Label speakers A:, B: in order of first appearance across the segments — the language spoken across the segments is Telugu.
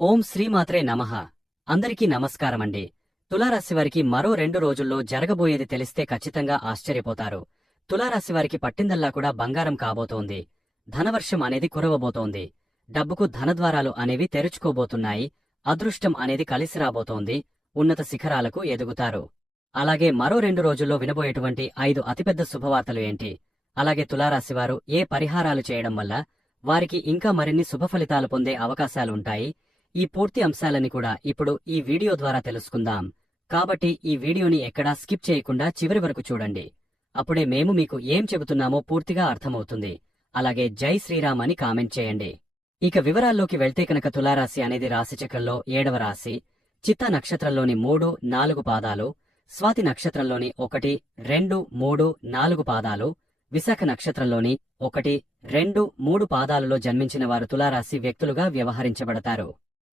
A: ఓం శ్రీమాత్రే నమః. అందరికీ నమస్కారమండి. అండి వారికి మరో రెండు రోజుల్లో జరగబోయేది తెలిస్తే ఖచ్చితంగా ఆశ్చర్యపోతారు. తులారాశివారికి పట్టిందల్లా కూడా బంగారం కాబోతోంది. ధనవర్షం అనేది కురవబోతోంది. డబ్బుకు ధనద్వారాలు అనేవి తెరుచుకోబోతున్నాయి. అదృష్టం అనేది కలిసి రాబోతోంది. ఉన్నత శిఖరాలకు ఎదుగుతారు. అలాగే మరో రెండు రోజుల్లో వినబోయేటువంటి ఐదు అతిపెద్ద శుభవార్తలు ఏంటి? అలాగే తులారాశివారు ఏ పరిహారాలు చేయడం వల్ల వారికి ఇంకా మరిన్ని శుభ ఫలితాలు పొందే అవకాశాలుంటాయి? ఈ పూర్తి అంశాలని కూడా ఇప్పుడు ఈ వీడియో ద్వారా తెలుసుకుందాం. కాబట్టి ఈ వీడియోని ఎక్కడా స్కిప్ చేయకుండా చివరి వరకు చూడండి. అప్పుడే మేము మీకు ఏం చెబుతున్నామో పూర్తిగా అర్థమవుతుంది. అలాగే జై శ్రీరామ్ అని కామెంట్ చేయండి. ఇక వివరాల్లోకి వెళ్తే కనుక తులారాశి అనేది రాశిచక్రంలో ఏడవ రాశి. చిత్త నక్షత్రంలోని మూడు నాలుగు పాదాలు. స్వాతి నక్షత్రంలోని ఒకటి రెండు మూడు నాలుగు పాదాలు. విశాఖ నక్షత్రంలోని ఒకటి రెండు మూడు పాదాలలో జన్మించిన వారు తులారాశి వ్యక్తులుగా వ్యవహరించబడతారు.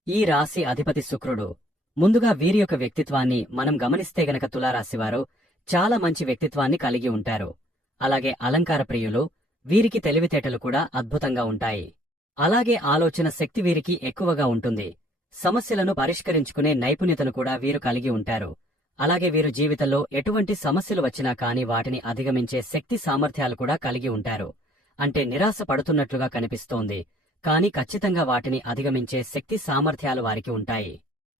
A: ఈ రాశి అధిపతి శుక్రుడు. ముందుగా వీరి యొక్క వ్యక్తిత్వాన్ని మనం గమనిస్తే గనక తులారాశివారు చాలా మంచి వ్యక్తిత్వాన్ని కలిగి ఉంటారు. అలాగే అలంకార ప్రియులు వీరికి తెలివితేటలు కూడా అద్భుతంగా ఉంటాయి. అలాగే ఆలోచన శక్తి వీరికి ఎక్కువగా ఉంటుంది. సమస్యలను పరిష్కరించుకునే నైపుణ్యతను కూడా వీరు కలిగి ఉంటారు. అలాగే వీరు జీవితంలో ఎటువంటి సమస్యలు వచ్చినా కాని వాటిని అధిగమించే శక్తి సామర్థ్యాలు కూడా కలిగి ఉంటారు. అంటే నిరాశ పడుతున్నట్లుగా కనిపిస్తోంది. కాని ఖచ్చితంగా వాటిని అధిగమించే శక్తి సామర్థ్యాలు వారికి ఉంటాయి.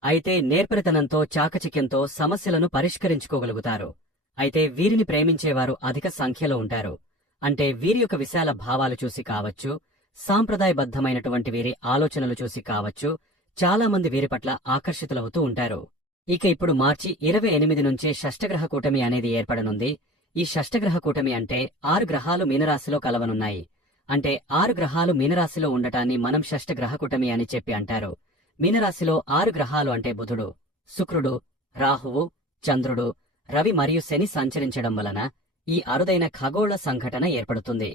A: అయితే నేర్పరితనంతో చాకచక్యంతో సమస్యలను పరిష్కరించుకోగలుగుతారు. అయితే వీరిని ప్రేమించేవారు అధిక సంఖ్యలో ఉంటారు. అంటే వీరి యొక్క విశాల భావాలు చూసి కావచ్చు సాంప్రదాయబద్ధమైనటువంటి వీరి ఆలోచనలు చూసి కావచ్చు చాలా మంది వీరి పట్ల ఆకర్షితులవుతూ ఉంటారు. ఇక ఇప్పుడు మార్చి ఇరవై ఎనిమిది నుంచే షష్టగ్రహ కూటమి అనేది ఏర్పడనుంది. ఈ షష్టగ్రహ కూటమి అంటే ఆరు గ్రహాలు మీనరాశిలో కలవనున్నాయి. అంటే ఆరు గ్రహాలు మీనరాశిలో ఉండటాన్ని మనం షష్ఠ గ్రహకుటమి అని చెప్పి అంటారు. మీనరాశిలో ఆరు గ్రహాలు అంటే బుధుడు శుక్రుడు రాహువు చంద్రుడు రవి మరియు శని సంచరించడం వలన ఈ అరుదైన ఖగోళ సంఘటన ఏర్పడుతుంది.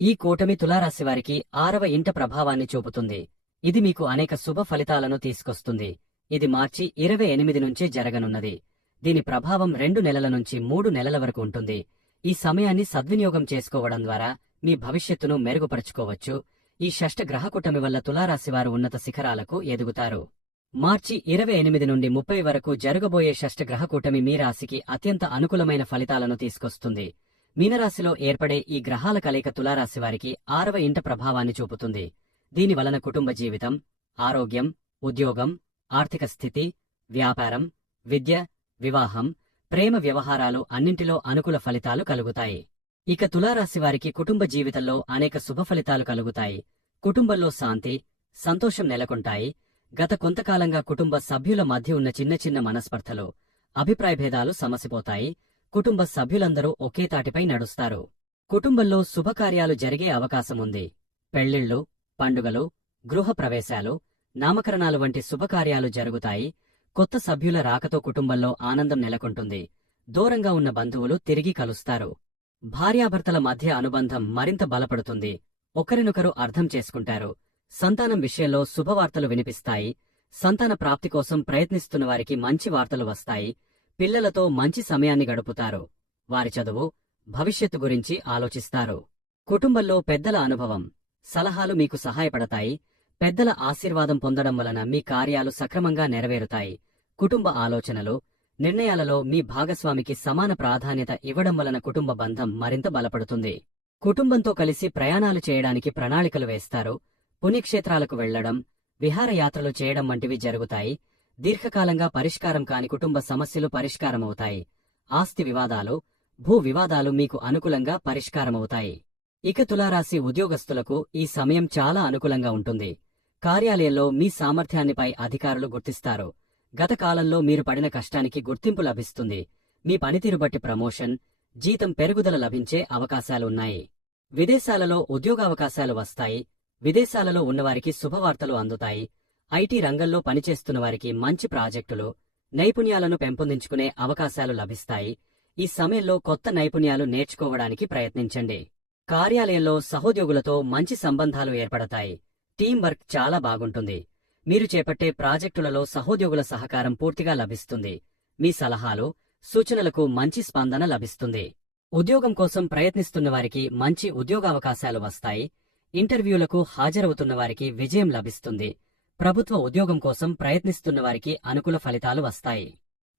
A: ఈ కూటమి తులారాశి వారికి ఆరవ ఇంట ప్రభావాన్ని చూపుతుంది. ఇది మీకు అనేక శుభ ఫలితాలను తీసుకొస్తుంది. ఇది మార్చి ఇరవై ఎనిమిది నుంచి జరగనున్నది. దీని ప్రభావం రెండు నెలల నుంచి మూడు నెలల వరకు ఉంటుంది. ఈ సమయాన్ని సద్వినియోగం చేసుకోవడం ద్వారా మీ భవిష్యత్తును మెరుగుపరుచుకోవచ్చు. ఈ షష్ట గ్రహకూటమి వల్ల తులారాశివారు ఉన్నత శిఖరాలకు ఎదుగుతారు. మార్చి ఇరవై ఎనిమిది నుండి ముప్పై వరకు జరగబోయే షష్ట గ్రహకూటమి మీ రాశికి అత్యంత అనుకూలమైన ఫలితాలను తీసుకొస్తుంది. మీనరాశిలో ఏర్పడే ఈ గ్రహాల కలయిక తులారాశి వారికి ఆరవ ఇంట ప్రభావాన్ని చూపుతుంది. దీని వలన కుటుంబ జీవితం ఆరోగ్యం ఉద్యోగం ఆర్థిక స్థితి వ్యాపారం విద్య వివాహం ప్రేమ వ్యవహారాలు అన్నింటిలో అనుకూల ఫలితాలు కలుగుతాయి. ఇక తులారాశి వారికి కుటుంబ జీవితంలో అనేక శుభ ఫలితాలు కలుగుతాయి. కుటుంబంలో శాంతి సంతోషం నెలకొంటాయి. గత కొంతకాలంగా కుటుంబ సభ్యుల మధ్య ఉన్న చిన్న చిన్న మనస్పర్ధలు అభిప్రాయ భేదాలు సమసిపోతాయి. కుటుంబ సభ్యులందరూ ఒకే తాటిపై నడుస్తారు. కుటుంబంలో శుభకార్యాలు జరిగే అవకాశముంది పెళ్ళిళ్ళు పండుగలు గృహ ప్రవేశాలు నామకరణాలు వంటి శుభకార్యాలు జరుగుతాయి. కొత్త సభ్యుల రాకతో కుటుంబంలో ఆనందం నెలకొంటుంది. దూరంగా ఉన్న బంధువులు తిరిగి కలుస్తారు. భార్యాభర్తల మధ్య అనుబంధం మరింత బలపడుతుంది. ఒకరినొకరు అర్థం చేసుకుంటారు. సంతానం విషయంలో శుభవార్తలు వినిపిస్తాయి. సంతాన ప్రాప్తి కోసం ప్రయత్నిస్తున్న వారికి మంచి వార్తలు వస్తాయి. పిల్లలతో మంచి సమయాన్ని గడుపుతారు. వారి చదువు భవిష్యత్తు గురించి ఆలోచిస్తారు. కుటుంబంలో పెద్దల అనుభవం. సలహాలు మీకు సహాయపడతాయి. పెద్దల ఆశీర్వాదం పొందడం వలన మీ కార్యాలు సక్రమంగా నెరవేరుతాయి. కుటుంబ ఆలోచనలు నిర్ణయాలలో మీ భాగస్వామికి సమాన ప్రాధాన్యత ఇవ్వడం వలన కుటుంబ బంధం మరింత బలపడుతుంది. కుటుంబంతో కలిసి ప్రయాణాలు చేయడానికి ప్రణాళికలు వేస్తారు. పుణ్యక్షేత్రాలకు వెళ్ళడం విహారయాత్రలు చేయడం వంటివి జరుగుతాయి. దీర్ఘకాలంగా పరిష్కారం కాని కుటుంబ సమస్యలు పరిష్కారమవుతాయి. ఆస్తి వివాదాలు భూ వివాదాలు మీకు అనుకూలంగా పరిష్కారమవుతాయి. ఇక తులారాశి ఉద్యోగస్తులకు ఈ సమయం చాలా అనుకూలంగా ఉంటుంది. కార్యాలయంలో మీ సామర్థ్యాన్నిపై అధికారులు గుర్తిస్తారు. గత కాలంలో మీరు పడిన కష్టానికి గుర్తింపు లభిస్తుంది. మీ పనితీరు బట్టి ప్రమోషన్ జీతం పెరుగుదల లభించే అవకాశాలున్నాయి. విదేశాలలో ఉద్యోగావకాశాలు వస్తాయి. విదేశాలలో ఉన్నవారికి శుభవార్తలు అందుతాయి. ఐటీ రంగంలో పనిచేస్తున్న వారికి మంచి ప్రాజెక్టులు నైపుణ్యాలను పెంపొందించుకునే అవకాశాలు లభిస్తాయి. ఈ సమయంలో కొత్త నైపుణ్యాలు నేర్చుకోవడానికి ప్రయత్నించండి. కార్యాలయంలో సహోద్యోగులతో మంచి సంబంధాలు ఏర్పడతాయి. టీం వర్క్ చాలా బాగుంటుంది. మీరు చేపట్టే ప్రాజెక్టులలో సహోద్యోగుల సహకారం పూర్తిగా లభిస్తుంది. మీ సలహాలు సూచనలకు మంచి స్పందన లభిస్తుంది. ఉద్యోగం కోసం ప్రయత్నిస్తున్న వారికి మంచి ఉద్యోగావకాశాలు వస్తాయి. ఇంటర్వ్యూలకు హాజరవుతున్న వారికి విజయం లభిస్తుంది. ప్రభుత్వ ఉద్యోగం కోసం ప్రయత్నిస్తున్న వారికి అనుకూల ఫలితాలు వస్తాయి.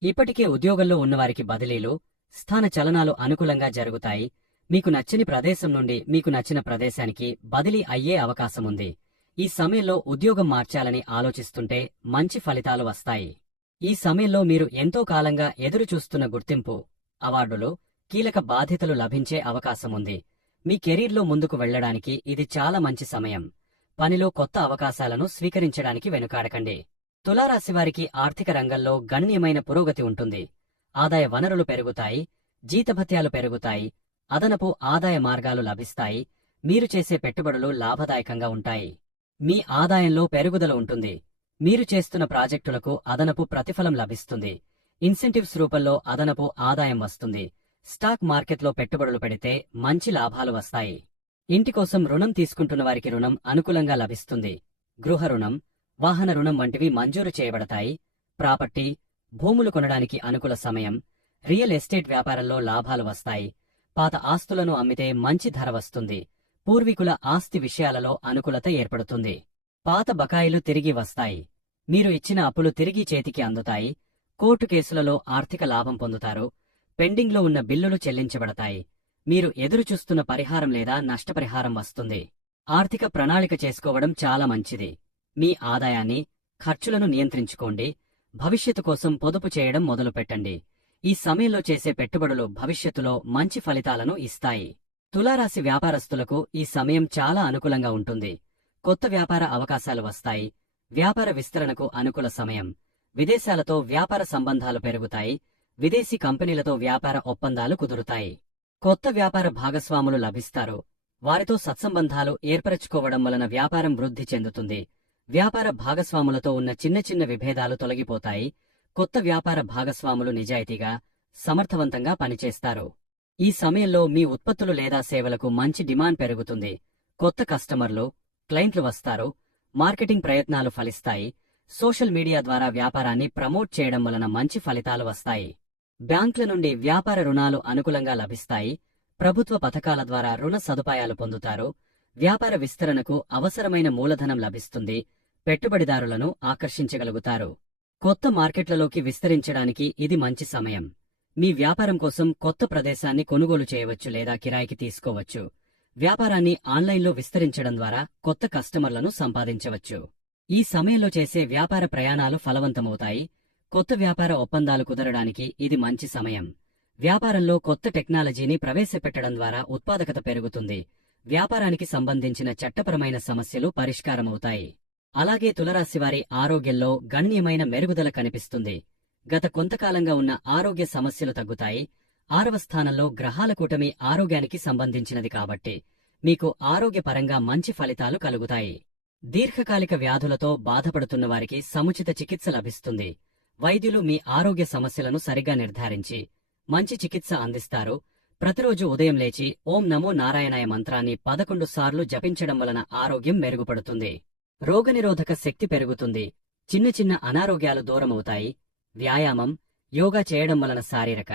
A: ఇప్పటికే ఉద్యోగంలో ఉన్నవారికి బదిలీలు స్థాన చలనాలు అనుకూలంగా జరుగుతాయి. మీకు నచ్చని ప్రదేశం నుండి మీకు నచ్చిన ప్రదేశానికి బదిలీ అయ్యే అవకాశముంది ఈ సమయంలో ఉద్యోగం మార్చాలని ఆలోచిస్తుంటే మంచి ఫలితాలు వస్తాయి. ఈ సమయంలో మీరు ఎంతో కాలంగా ఎదురు చూస్తున్న గుర్తింపు అవార్డులు కీలక బాధ్యతలు లభించే అవకాశముంది మీ కెరీర్లో ముందుకు వెళ్ళడానికి ఇది చాలా మంచి సమయం. పనిలో కొత్త అవకాశాలను స్వీకరించడానికి వెనుకాడకండి. తులారాశివారికి ఆర్థిక రంగంలో గణనీయమైన పురోగతి ఉంటుంది. ఆదాయ వనరులు పెరుగుతాయి జీతభత్యాలు పెరుగుతాయి అదనపు ఆదాయ మార్గాలు లభిస్తాయి మీరు చేసే పెట్టుబడులు లాభదాయకంగా ఉంటాయి. మీ ఆదాయంలో పెరుగుదల ఉంటుంది. మీరు చేస్తున్న ప్రాజెక్టులకు అదనపు ప్రతిఫలం లభిస్తుంది. ఇన్సెంటివ్స్ రూపంలో అదనపు ఆదాయం వస్తుంది. స్టాక్ మార్కెట్లో పెట్టుబడులు పెడితే మంచి లాభాలు వస్తాయి. ఇంటి కోసం రుణం తీసుకుంటున్న వారికి రుణం అనుకూలంగా లభిస్తుంది. గృహ రుణం వాహన రుణం వంటివి మంజూరు చేయబడతాయి. ప్రాపర్టీ భూములు కొనడానికి అనుకూల సమయం రియల్ ఎస్టేట్ వ్యాపారంలో లాభాలు వస్తాయి. పాత ఆస్తులను అమ్మితే మంచి ధర వస్తుంది. పూర్వీకుల ఆస్తి విషయాలలో అనుకూలత ఏర్పడుతుంది. పాత బకాయిలు తిరిగి వస్తాయి. మీరు ఇచ్చిన అప్పులు తిరిగి చేతికి అందుతాయి. కోర్టు కేసులలో ఆర్థిక లాభం పొందుతారు. పెండింగ్లో ఉన్న బిల్లులు చెల్లించబడతాయి. మీరు ఎదురుచూస్తున్న పరిహారం లేదా నష్టపరిహారం వస్తుంది. ఆర్థిక ప్రణాళిక చేసుకోవడం చాలా మంచిది. మీ ఆదాయాన్ని ఖర్చులను నియంత్రించుకోండి. భవిష్యత్తు కోసం పొదుపు చేయడం మొదలుపెట్టండి. ఈ సమయంలో చేసే పెట్టుబడులు భవిష్యత్తులో మంచి ఫలితాలను ఇస్తాయి. తులారాశి వ్యాపారస్తులకు ఈ సమయం చాలా అనుకూలంగా ఉంటుంది. కొత్త వ్యాపార అవకాశాలు వస్తాయి. వ్యాపార విస్తరణకు అనుకూల సమయం. విదేశాలతో వ్యాపార సంబంధాలు పెరుగుతాయి. విదేశీ కంపెనీలతో వ్యాపార ఒప్పందాలు కుదురుతాయి. కొత్త వ్యాపార భాగస్వాములు లభిస్తారు. వారితో సత్సంబంధాలు ఏర్పరచుకోవడం వలన వ్యాపారం వృద్ధి చెందుతుంది. వ్యాపార భాగస్వాములతో ఉన్న చిన్న చిన్న విభేదాలు తొలగిపోతాయి. కొత్త వ్యాపార భాగస్వాములు నిజాయితీగా సమర్థవంతంగా పనిచేస్తారు. ఈ సమయంలో మీ ఉత్పత్తులు లేదా సేవలకు మంచి డిమాండ్ పెరుగుతుంది. కొత్త కస్టమర్లు క్లయింట్లు వస్తారు. మార్కెటింగ్ ప్రయత్నాలు ఫలిస్తాయి. సోషల్ మీడియా ద్వారా వ్యాపారాన్ని ప్రమోట్ చేయడం వలన మంచి ఫలితాలు వస్తాయి. బ్యాంకుల నుండి వ్యాపార రుణాలు అనుకూలంగా లభిస్తాయి. ప్రభుత్వ పథకాల ద్వారా రుణ సదుపాయాలు పొందుతారు. వ్యాపార విస్తరణకు అవసరమైన మూలధనం లభిస్తుంది. పెట్టుబడిదారులను ఆకర్షించగలుగుతారు. కొత్త మార్కెట్లలోకి విస్తరించడానికి ఇది మంచి సమయం. మీ వ్యాపారం కోసం కొత్త ప్రదేశాన్ని కొనుగోలు చేయవచ్చు లేదా కిరాయికి తీసుకోవచ్చు. వ్యాపారాన్ని ఆన్లైన్లో విస్తరించడం ద్వారా కొత్త కస్టమర్లను సంపాదించవచ్చు. ఈ సమయంలో చేసే వ్యాపార ప్రయాణాలు ఫలవంతమవుతాయి. కొత్త వ్యాపార ఒప్పందాలు కుదరడానికి ఇది మంచి సమయం. వ్యాపారంలో కొత్త టెక్నాలజీని ప్రవేశపెట్టడం ద్వారా ఉత్పాదకత పెరుగుతుంది. వ్యాపారానికి సంబంధించిన చట్టపరమైన సమస్యలు పరిష్కారమవుతాయి. అలాగే తులరాశివారి ఆరోగ్యంలో గణనీయమైన మెరుగుదల కనిపిస్తుంది. గత కొంతకాలంగా ఉన్న ఆరోగ్య సమస్యలు తగ్గుతాయి. ఆరవ స్థానంలో గ్రహాల కూటమి ఆరోగ్యానికి సంబంధించినది కాబట్టి మీకు ఆరోగ్యపరంగా మంచి ఫలితాలు కలుగుతాయి. దీర్ఘకాలిక వ్యాధులతో బాధపడుతున్న వారికి సముచిత చికిత్స లభిస్తుంది. వైద్యులు మీ ఆరోగ్య సమస్యలను సరిగా నిర్ధారించి మంచి చికిత్స అందిస్తారు. ప్రతిరోజు ఉదయం లేచి ఓం నమో నారాయణాయ మంత్రాన్ని పదకొండు సార్లు జపించడం వలన ఆరోగ్యం మెరుగుపడుతుంది. రోగనిరోధక శక్తి పెరుగుతుంది. చిన్న చిన్న అనారోగ్యాలు దూరమవుతాయి. వ్యాయామం యోగా చేయడం వలన శారీరక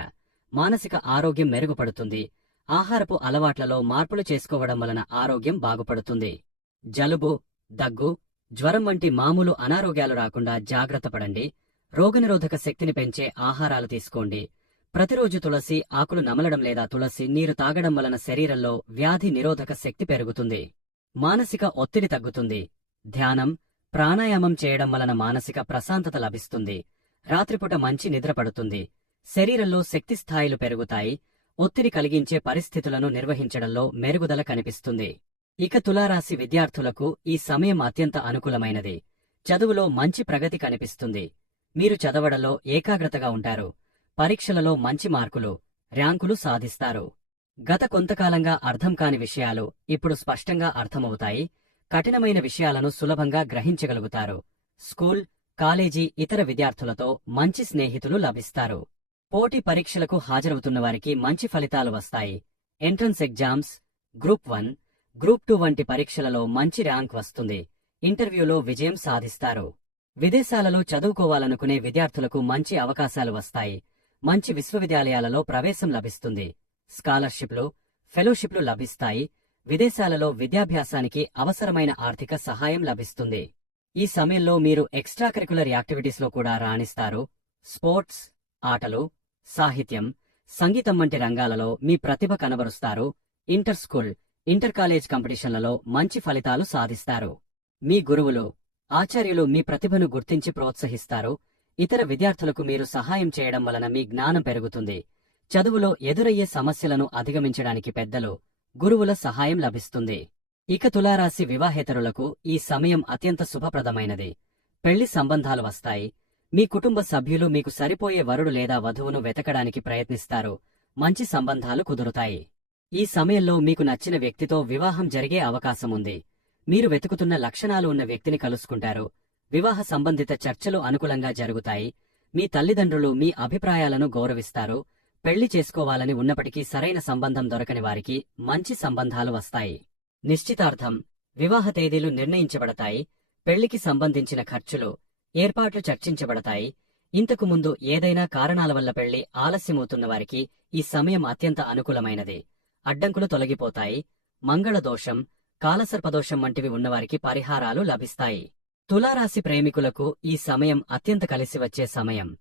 A: మానసిక ఆరోగ్యం మెరుగుపడుతుంది. ఆహారపు అలవాట్లలో మార్పులు చేసుకోవడం వలన ఆరోగ్యం బాగుపడుతుంది. జలుబు దగ్గు జ్వరం వంటి మామూలు అనారోగ్యాలు రాకుండా జాగ్రత్త పడండి. రోగనిరోధక శక్తిని పెంచే ఆహారాలు తీసుకోండి. ప్రతిరోజు తులసి ఆకులు నమలడం లేదా తులసి నీరు తాగడం వలన శరీరంలో వ్యాధి నిరోధక శక్తి పెరుగుతుంది. మానసిక ఒత్తిడి తగ్గుతుంది. ధ్యానం ప్రాణాయామం చేయడం వలన మానసిక ప్రశాంతత లభిస్తుంది. రాత్రిపూట మంచి నిద్ర పడుతుంది. శరీరంలో శక్తి స్థాయిలు పెరుగుతాయి. ఒత్తిడి కలిగించే పరిస్థితులను నిర్వహించడంలో మెరుగుదల కనిపిస్తుంది. ఇక తులారాశి విద్యార్థులకు ఈ సమయం అత్యంత అనుకూలమైనది. చదువులో మంచి ప్రగతి కనిపిస్తుంది. మీరు చదవడంలో ఏకాగ్రతగా ఉంటారు. పరీక్షలలో మంచి మార్కులు ర్యాంకులు సాధిస్తారు. గత కొంతకాలంగా అర్థం కాని విషయాలు ఇప్పుడు స్పష్టంగా అర్థమవుతాయి. కఠినమైన విషయాలను సులభంగా గ్రహించగలుగుతారు. స్కూల్ కాలేజీ ఇతర విద్యార్థులతో మంచి స్నేహితులు లభిస్తారు. పోటీ పరీక్షలకు హాజరవుతున్న వారికి మంచి ఫలితాలు వస్తాయి. Entrance exams group one group two వంటి పరీక్షలలో మంచి ర్యాంక్ వస్తుంది. ఇంటర్వ్యూలో విజయం సాధిస్తారు. విదేశాలలో చదువుకోవాలనుకునే విద్యార్థులకు మంచి అవకాశాలు వస్తాయి. మంచి విశ్వవిద్యాలయాలలో ప్రవేశం లభిస్తుంది. స్కాలర్షిప్లు ఫెలోషిప్లు లభిస్తాయి. విదేశాలలో విద్యాభ్యాసానికి అవసరమైన ఆర్థిక సహాయం లభిస్తుంది. ఈ సమయంలో మీరు ఎక్స్ట్రా కరికులర్ యాక్టివిటీస్లో కూడా రాణిస్తారు. స్పోర్ట్స్ ఆటలు సాహిత్యం సంగీతం వంటి రంగాలలో మీ ప్రతిభ కనబరుస్తారు. ఇంటర్ స్కూల్ ఇంటర్ కాలేజ్ కాంపిటీషన్లలో మంచి ఫలితాలు సాధిస్తారు. మీ గురువులు ఆచార్యులు మీ ప్రతిభను గుర్తించి ప్రోత్సహిస్తారు. ఇతర విద్యార్థులకు మీరు సహాయం చేయడం వలన మీ జ్ఞానం పెరుగుతుంది. చదువులో ఎదురయ్యే సమస్యలను అధిగమించడానికి పెద్దలు గురువుల సహాయం లభిస్తుంది. ఇక తులారాశి వివాహేతరులకు ఈ సమయం అత్యంత శుభప్రదమైనది. పెళ్ళి సంబంధాలు వస్తాయి. మీ కుటుంబ సభ్యులు మీకు సరిపోయే వరుడు లేదా వధువును వెతకడానికి ప్రయత్నిస్తారు. మంచి సంబంధాలు కుదురుతాయి. ఈ సమయంలో మీకు నచ్చిన వ్యక్తితో వివాహం జరిగే అవకాశముంది మీరు వెతుకుతున్న లక్షణాలు ఉన్న వ్యక్తిని కలుసుకుంటారు. వివాహ సంబంధిత చర్చలు అనుకూలంగా జరుగుతాయి. మీ తల్లిదండ్రులు మీ అభిప్రాయాలను గౌరవిస్తారు. పెళ్ళి చేసుకోవాలని ఉన్నప్పటికీ సరైన సంబంధం దొరకని వారికి మంచి సంబంధాలు వస్తాయి. నిశ్చితార్థం వివాహ తేదీలు నిర్ణయించబడతాయి పెళ్ళికి సంబంధించిన ఖర్చులు ఏర్పాట్లు చర్చించబడతాయి. ఇంతకు ముందు ఏదైనా కారణాల వల్ల పెళ్ళి ఆలస్యమవుతున్న వారికి ఈ సమయం అత్యంత అనుకూలమైనది. అడ్డంకులు తొలగిపోతాయి. మంగళ దోషం కాలసర్పదోషం వంటివి ఉన్నవారికి పరిహారాలు లభిస్తాయి. తులారాశి ప్రేమికులకు ఈ సమయం అత్యంత కలిసి వచ్చే సమయం.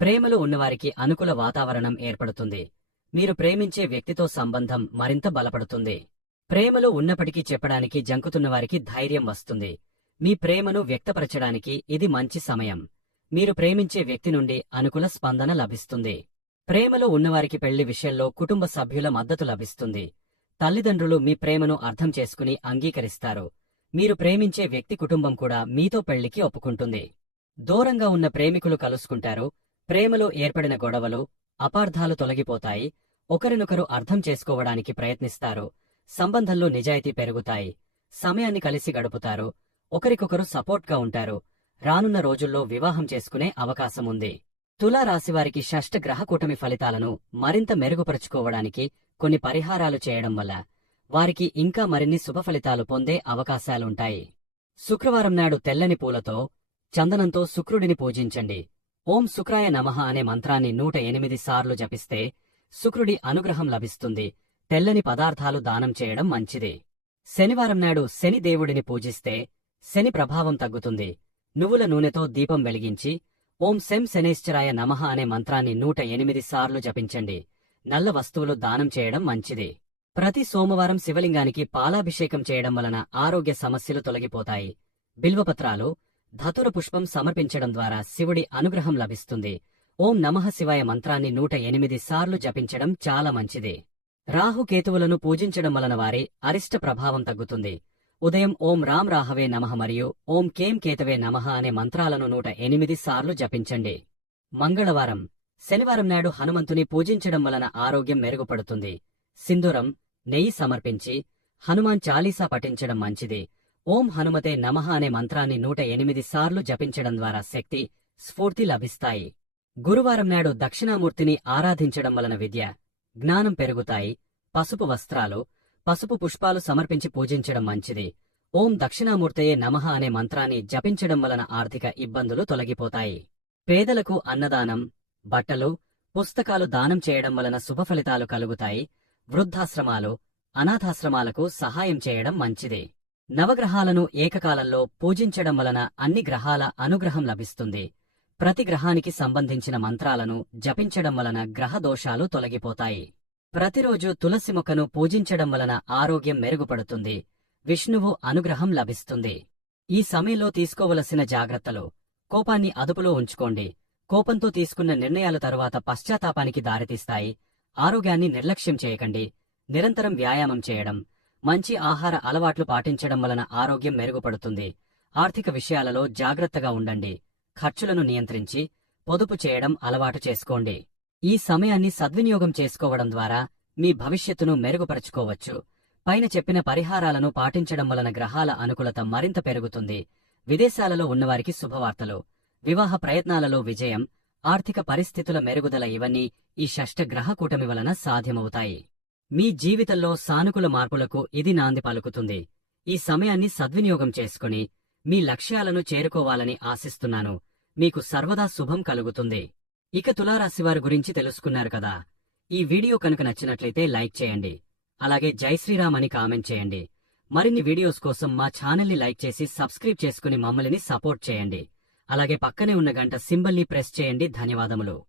A: ప్రేమలు ఉన్నవారికి అనుకూల వాతావరణం ఏర్పడుతుంది. మీరు ప్రేమించే వ్యక్తితో సంబంధం మరింత బలపడుతుంది. ప్రేమలో ఉన్నప్పటికీ చెప్పడానికి జంకుతున్నవారికి ధైర్యం వస్తుంది. మీ ప్రేమను వ్యక్తపరచడానికి ఇది మంచి సమయం. మీరు ప్రేమించే వ్యక్తి నుండి అనుకూల స్పందన లభిస్తుంది. ప్రేమలో ఉన్నవారికి పెళ్ళి విషయంలో కుటుంబ సభ్యుల మద్దతు లభిస్తుంది. తల్లిదండ్రులు మీ ప్రేమను అర్థం చేసుకుని అంగీకరిస్తారు. మీరు ప్రేమించే వ్యక్తి కుటుంబం కూడా మీతో పెళ్ళికి ఒప్పుకుంటుంది. దూరంగా ఉన్న ప్రేమికులు కలుసుకుంటారు. ప్రేమలో ఏర్పడిన గొడవలు అపార్థాలు తొలగిపోతాయి. ఒకరినొకరు అర్థం చేసుకోవడానికి ప్రయత్నిస్తారు. సంబంధంలో నిజాయితీ పెరుగుతాయి. సమయాన్ని కలిసి గడుపుతారు. ఒకరికొకరు సపోర్ట్గా ఉంటారు. రానున్న రోజుల్లో వివాహం చేసుకునే అవకాశముంది తులా రాశివారికి షష్ఠ గ్రహ కూటమి ఫలితాలను మరింత మెరుగుపరుచుకోవడానికి కొన్ని పరిహారాలు చేయడం వల్ల వారికి ఇంకా మరిన్ని శుభ ఫలితాలు పొందే అవకాశాలుంటాయి. శుక్రవారం నాడు తెల్లని పూలతో చందనంతో శుక్రుడిని పూజించండి. ఓం శుక్రాయ నమః అనే మంత్రాన్ని నూట ఎనిమిది సార్లు జపిస్తే శుక్రుడి అనుగ్రహం లభిస్తుంది. తెల్లని పదార్థాలు దానం చేయడం మంచిది. శనివారం నాడు శని దేవుడిని పూజిస్తే శని ప్రభావం తగ్గుతుంది. నువ్వుల నూనెతో దీపం వెలిగించి ఓం శం శనేశ్వరాయ నమః అనే మంత్రాన్ని నూట ఎనిమిది సార్లు జపించండి. నల్ల వస్తువులు దానం చేయడం మంచిది. ప్రతి సోమవారం శివలింగానికి పాలాభిషేకం చేయడం వలన ఆరోగ్య సమస్యలు తొలగిపోతాయి. బిల్వపత్రాలు ధతుర పుష్పం సమర్పించడం ద్వారా శివుడి అనుగ్రహం లభిస్తుంది. ఓం నమః శివాయ మంత్రాన్ని నూట ఎనిమిది సార్లు జపించడం చాలా మంచిది. రాహుకేతువులను పూజించడం వలన వారి అరిష్ట ప్రభావం తగ్గుతుంది. ఉదయం ఓం రామ్ రాహవే నమః మరియు ఓం కేం కేతవే నమః అనే మంత్రాలను నూట ఎనిమిది సార్లు జపించండి. మంగళవారం. శనివారం నాడు హనుమంతుని పూజించడం వలన ఆరోగ్యం మెరుగుపడుతుంది. సింధూరం నెయ్యి సమర్పించి హనుమాన్ చాలీసా పఠించడం మంచిది. ఓం హనుమతే నమః అనే మంత్రాన్ని నూట ఎనిమిది సార్లు జపించడం ద్వారా శక్తి స్ఫూర్తి లభిస్తాయి. గురువారం నాడు దక్షిణామూర్తిని ఆరాధించడం వలన విద్య జ్ఞానం పెరుగుతాయి. పసుపు వస్త్రాలు పసుపు పుష్పాలు సమర్పించి పూజించడం మంచిది. ఓం దక్షిణామూర్తయే నమః అనే మంత్రాన్ని జపించడం వలన ఆర్థిక ఇబ్బందులు తొలగిపోతాయి. పేదలకు అన్నదానం బట్టలు పుస్తకాలు దానం చేయడం వలన శుభ ఫలితాలు కలుగుతాయి. వృద్ధాశ్రమాలు అనాథాశ్రమాలకు సహాయం చేయడం మంచిది. నవగ్రహాలను ఏకకాలంలో పూజించడం వలన అన్ని గ్రహాల అనుగ్రహం లభిస్తుంది. ప్రతి గ్రహానికి సంబంధించిన మంత్రాలను జపించడం వలన గ్రహ దోషాలు తొలగిపోతాయి. ప్రతిరోజు తులసి మొక్కను పూజించడం వలన ఆరోగ్యం మెరుగుపడుతుంది. విష్ణువు అనుగ్రహం లభిస్తుంది. ఈ సమయంలో తీసుకోవలసిన జాగ్రత్తలు. కోపాన్ని అదుపులో ఉంచుకోండి. కోపంతో తీసుకున్న నిర్ణయాల తరువాత పశ్చాత్తాపానికి దారితీస్తాయి. ఆరోగ్యాన్ని నిర్లక్ష్యం చేయకండి. నిరంతరం వ్యాయామం చేయడం. మంచి ఆహార అలవాట్లు పాటించడం వలన ఆరోగ్యం మెరుగుపడుతుంది. ఆర్థిక విషయాలలో జాగ్రత్తగా ఉండండి. ఖర్చులను నియంత్రించి పొదుపు చేయడం అలవాటు చేసుకోండి. ఈ సమయాన్ని సద్వినియోగం చేసుకోవడం ద్వారా మీ భవిష్యత్తును మెరుగుపరుచుకోవచ్చు. పైన చెప్పిన పరిహారాలను పాటించడం వలన గ్రహాల అనుకూలత మరింత పెరుగుతుంది. విదేశాలలో ఉన్నవారికి శుభవార్తలు. వివాహ ప్రయత్నాలలో విజయం ఆర్థిక పరిస్థితుల మెరుగుదల ఇవన్నీ ఈ షష్ఠ గ్రహ కూటమి వలన సాధ్యమవుతాయి. మీ జీవితంలో సానుకూల మార్పులకు ఇది నాంది పలుకుతుంది. ఈ సమయాన్ని సద్వినియోగం చేసుకుని మీ లక్ష్యాలను చేరుకోవాలని ఆశిస్తున్నాను. మీకు సర్వదా శుభం కలుగుతుంది. ఇక తులారాశివారి గురించి తెలుసుకున్నారు కదా. ఈ వీడియో కనుక నచ్చినట్లయితే లైక్ చేయండి. అలాగే జై శ్రీరామ్ అని కామెంట్ చేయండి. మరిన్ని వీడియోస్ కోసం మా ఛానల్ని లైక్ చేసి సబ్స్క్రైబ్ చేసుకుని మమ్మల్ని సపోర్ట్ చేయండి. అలాగే పక్కనే ఉన్న గంట సింబల్ని ప్రెస్ చేయండి. ధన్యవాదములు.